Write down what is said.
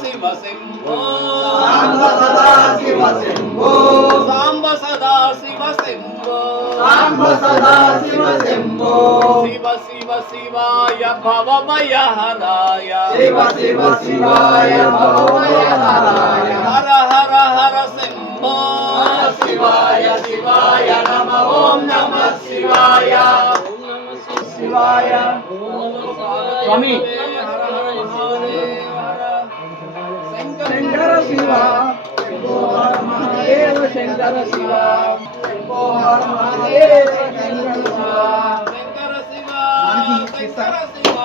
శివ శంభో సాంబ సదా శివ శంభో సాంబ సదా శివ శంభో సాంబ సదా శివ శంభో శివ శివ శివాయ భవభయహరాయ శివ శివ శివాయ భవభయహరాయ హర హర హర శంభో శివాయ శివాయ నమ ఓం నమ శివాయ శివాయ స్వామి శంకర శివ శంభో హర మహాదేవ శంకర శివ శంభో హర మహాదేవ శంకర శివ శంకర శివ శంకర శివ